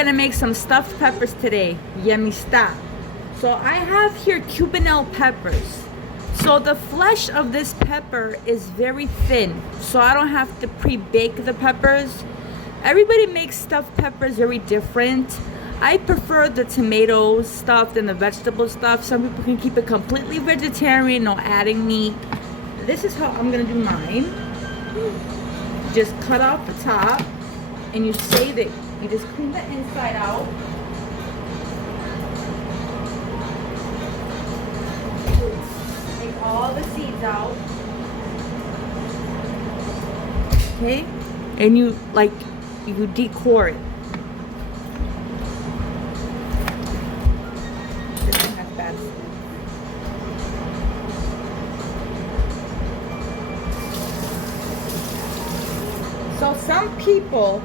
gonna make some stuffed peppers today. Gemista. So I have here Cubanelle peppers. So the flesh of this pepper is very thin, so I don't have to pre-bake the peppers. Everybody makes stuffed peppers very different. I prefer the tomato stuffed and the vegetable stuff. Some people can keep it completely vegetarian, no adding meat. This is how I'm gonna do mine. Just cut off the top and you save it. You just clean the inside out. Take all the seeds out. Okay? And you decore it. This one has bad seeds. So some people,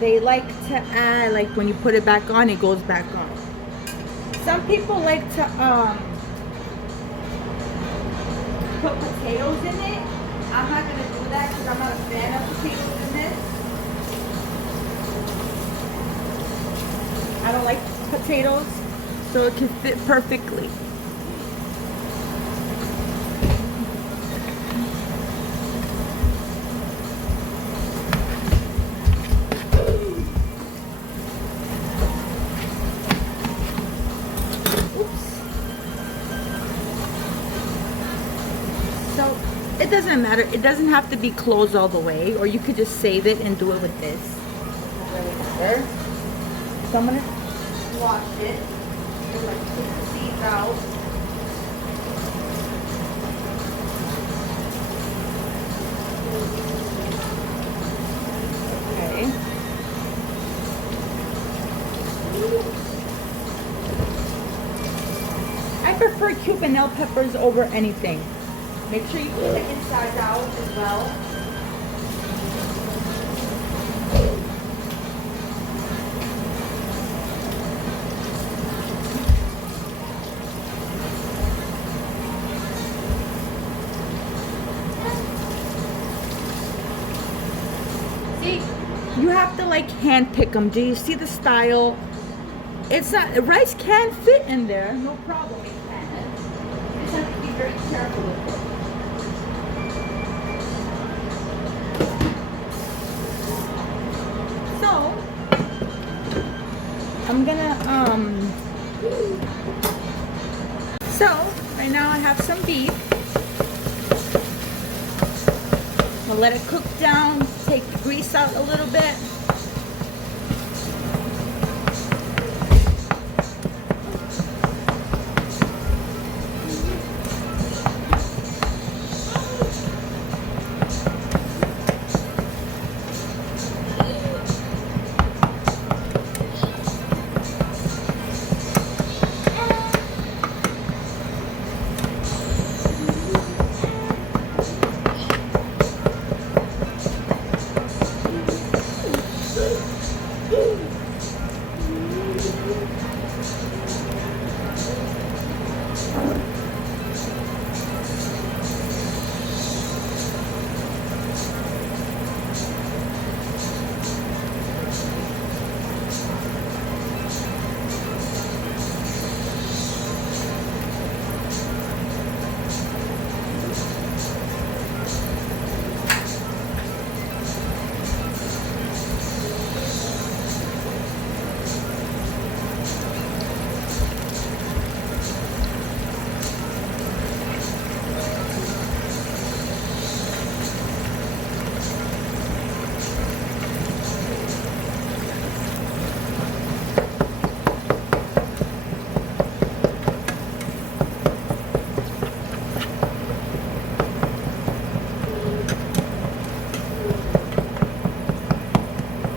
they like to add, like when you put it back on, it goes back on. Some people like to put potatoes in it. I'm not going to do that because I'm not a fan of potatoes in this. I don't like potatoes, so it can fit perfectly. So it doesn't matter. It doesn't have to be closed all the way, or you could just save it and do it with this. Doesn't really matter. So I'm gonna wash it. Just like take the seeds out. Okay. I prefer Cubanelle peppers over anything. Make sure you put the inside out as well. See, you have to like hand pick them. Do you see the style? It's not, rice can fit in there, no problem, it can. You just have to be very careful with it. So, I'm gonna, so, right now I have some beef. I'm gonna let it cook down, take the grease out a little bit.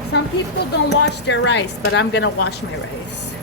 Some people don't wash their rice, but I'm gonna wash my rice.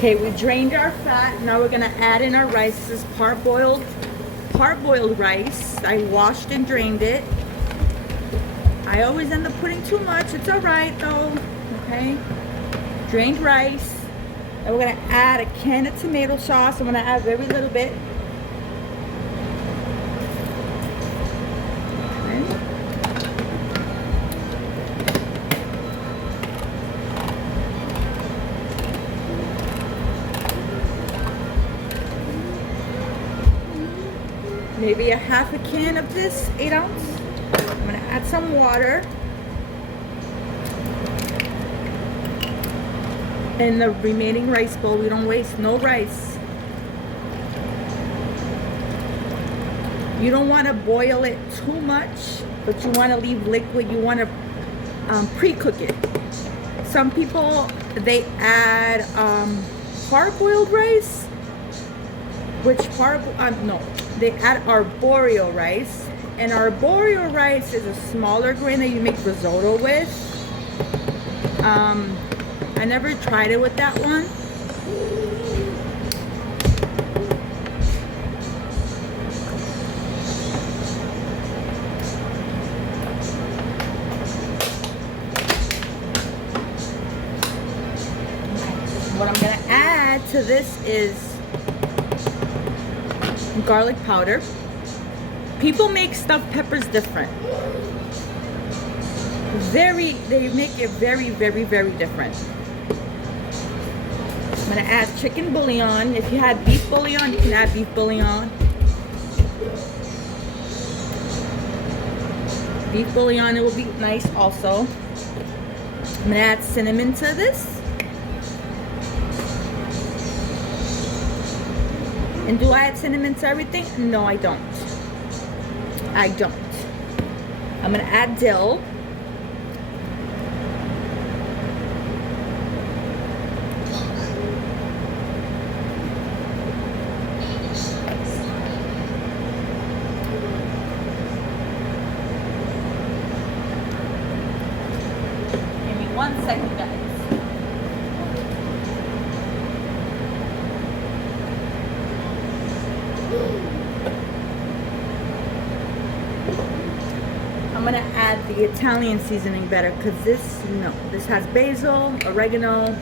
Okay, we drained our fat. Now we're gonna add in our rice. This is parboiled rice. I washed and drained it. I always end up putting too much. It's all right though. Okay, drained rice. And we're gonna add a can of tomato sauce. I'm gonna add very little bit. Maybe a half a can of this 8 ounce. I'm gonna add some water. And the remaining rice bowl, we don't waste no rice. You don't want to boil it too much, but you want to leave liquid. You want to pre-cook it. Some people, they add parboiled rice, they add arborio rice, and arborio rice is a smaller grain that you make risotto with. I never tried it with that one. What I'm gonna add to this is garlic powder. People make stuffed peppers different. They make it very, very, very different. I'm gonna add chicken bouillon. If you had beef bouillon, you can add beef bouillon. Beef bouillon, it will be nice also. I'm gonna add cinnamon to this. And do I add cinnamon to everything? No, I don't. I don't. I'm gonna add dill. Give me 1 second, guys. I'm gonna add the Italian seasoning better because this has basil, oregano.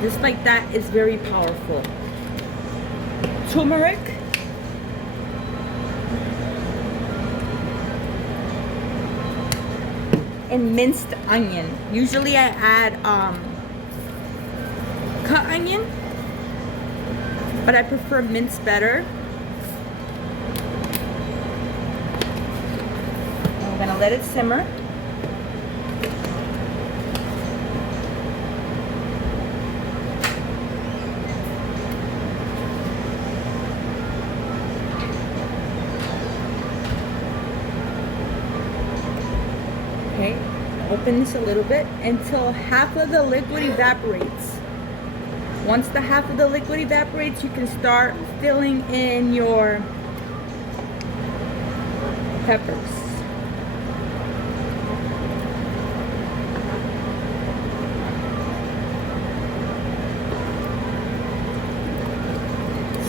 Just like that is very powerful. Turmeric. And minced onion. Usually I add cut onion, but I prefer minced better. I'm gonna let it simmer. Okay, open this a little bit until half of the liquid evaporates. Once the half of the liquid evaporates, you can start filling in your peppers.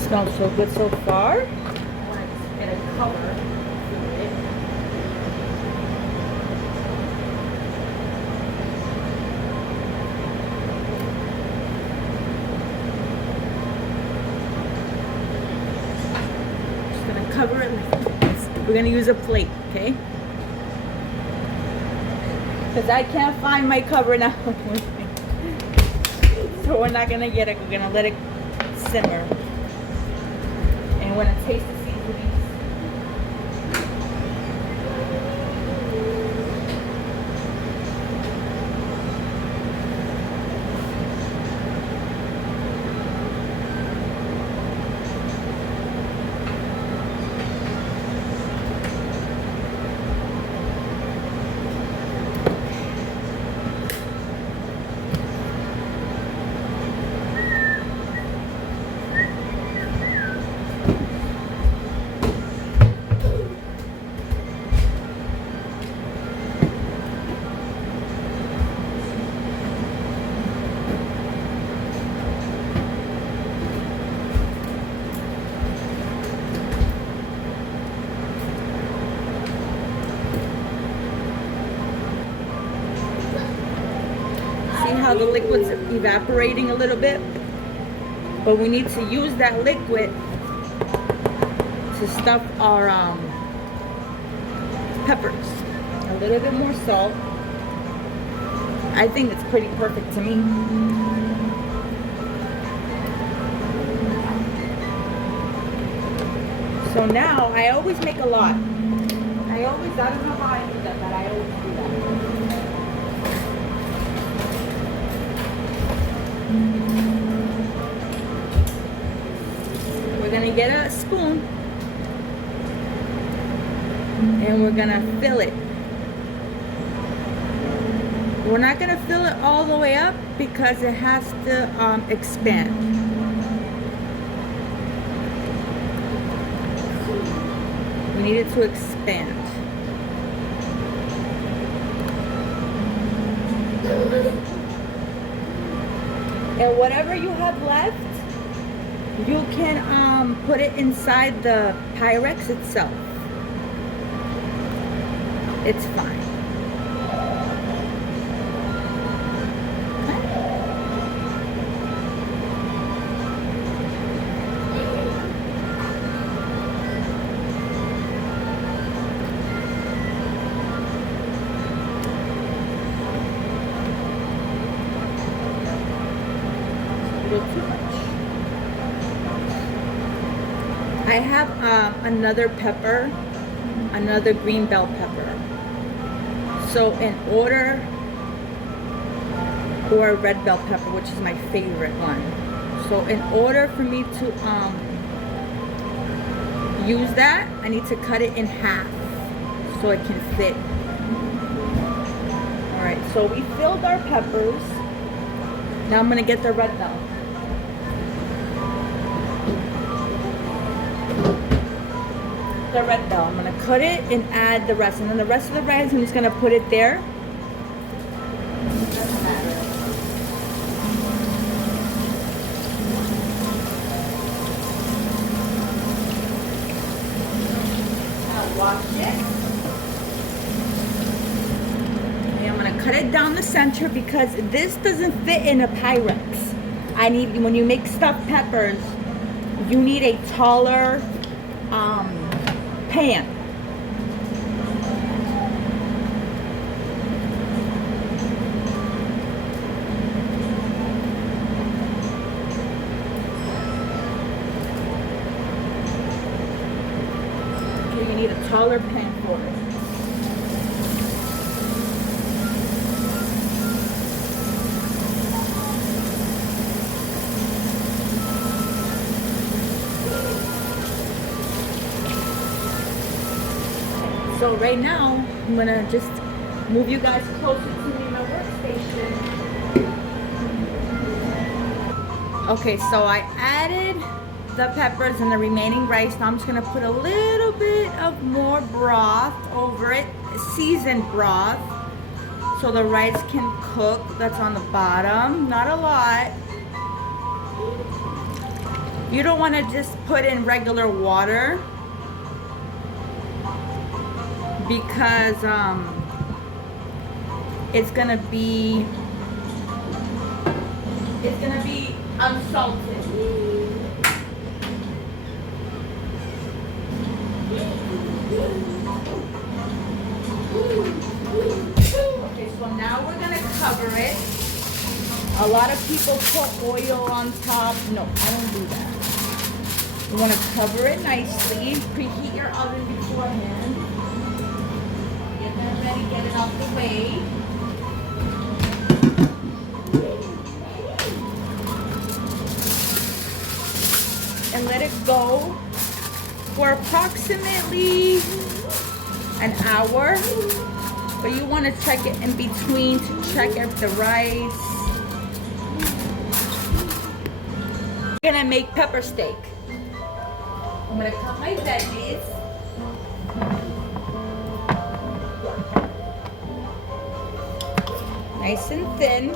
Smells so good so far. I want to just get a color. Cover it like this. We're gonna use a plate, okay? Because I can't find my cover now. So we're not gonna get it. We're gonna let it simmer. And we're gonna taste the seasonings. how the liquid's evaporating a little bit. But we need to use that liquid to stuff our peppers. A little bit more salt. I think it's pretty perfect to me. So now, I always make a lot. I don't know how I do that, but I always do that. We're gonna get a spoon and we're gonna fill it. We're not gonna fill it all the way up because it has to expand. We need it to expand. And whatever you have left, you can put it inside the Pyrex itself. It's fine. Too much. I have another pepper, another green bell pepper. So in order, or a red bell pepper, which is my favorite one. So in order for me to use that, I need to cut it in half so it can fit. All right, so we filled our peppers. Now I'm gonna get the red bell. The red bell. I'm gonna cut it and add the rest, and then the rest of the rice I'm just gonna put it there. Doesn't matter. Now wash it. And I'm gonna cut it down the center because this doesn't fit in a Pyrex. When you make stuffed peppers, you need a taller pan. Okay, you need a taller pan for it. So right now, I'm gonna just move you guys closer to me in my workstation. Okay, so I added the peppers and the remaining rice. Now I'm just gonna put a little bit of more broth over it, seasoned broth, so the rice can cook. That's on the bottom, not a lot. You don't wanna just put in regular water, because it's gonna be unsalted. Okay, so now we're gonna cover it. A lot of people put oil on top. No, I don't do that. You wanna cover it nicely. Preheat your oven beforehand. Ready, get it off the way. And let it go for approximately an hour. But you want to check it in between to check if the rice. I'm gonna make pepper steak. I'm gonna cut my veggies. Nice and thin.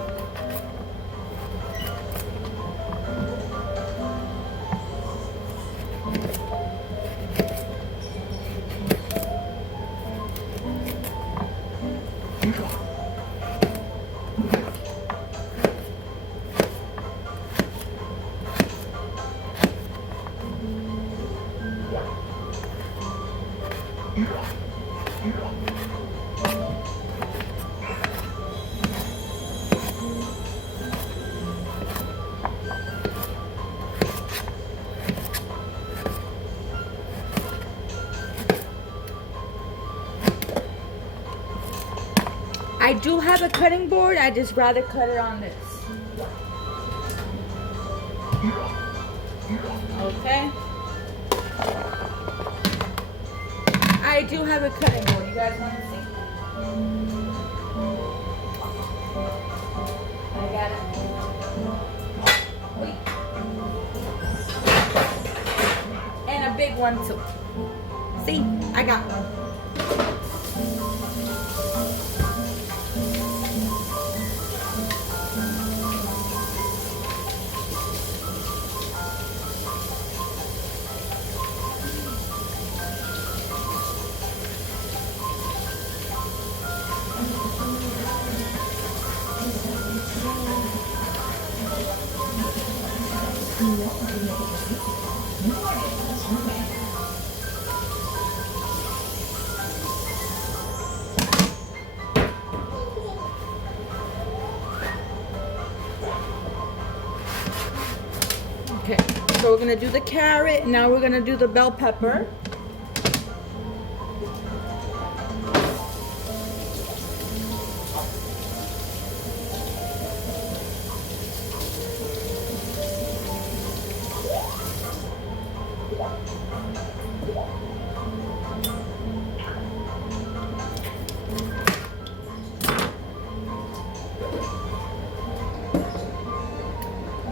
I do have a cutting board. I just rather cut it on this. Okay. I do have a cutting board. You guys want to see? I got it. Wait. And a big one too. See? I got one. Okay, so we're gonna do the carrot. Now we're gonna do the bell pepper.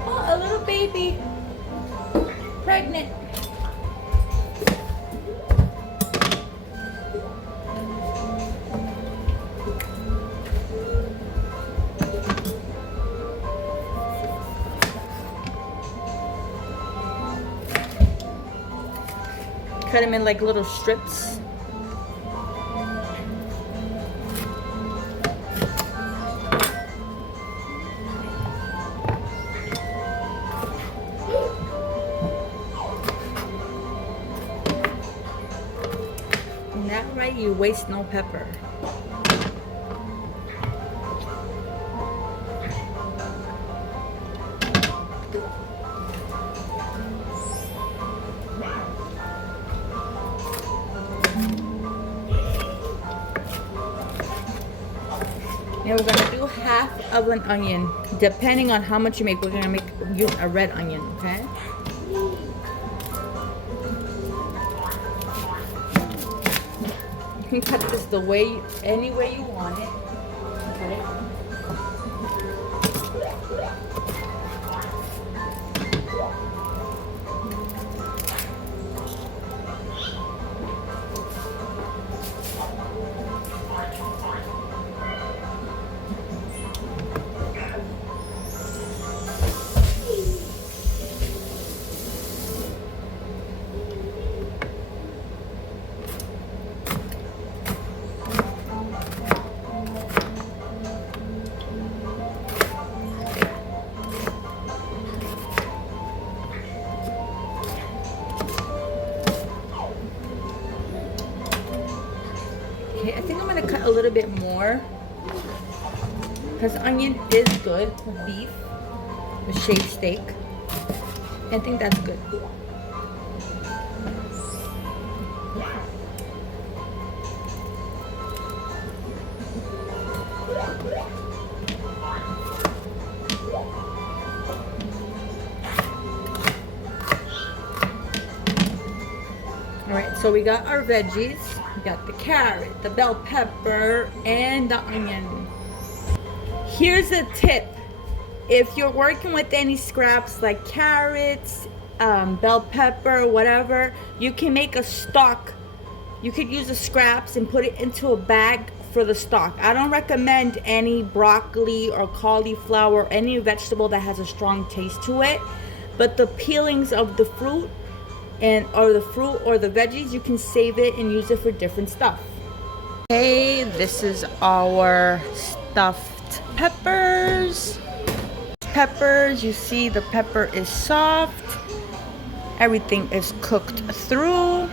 Oh, a little baby. Pregnant. Cut them in like little strips. And that way you waste no pepper. Now we're gonna do half of an onion, depending on how much you make. We're gonna use a red onion, okay? You can cut this any way you want it, okay? Okay, I think I'm gonna cut a little bit more because onion is good with beef, with shaved steak. I think that's good. Alright, so we got our veggies. We got the carrot, the bell pepper, and the onion. Here's a tip. If you're working with any scraps like carrots, bell pepper, whatever, you can make a stock. You could use the scraps and put it into a bag for the stock. I don't recommend any broccoli or cauliflower, any vegetable that has a strong taste to it. But the peelings of the fruit or the veggies, you can save it and use it for different stuff. Okay, this is our stuffed peppers. You see the pepper is soft. Everything is cooked through.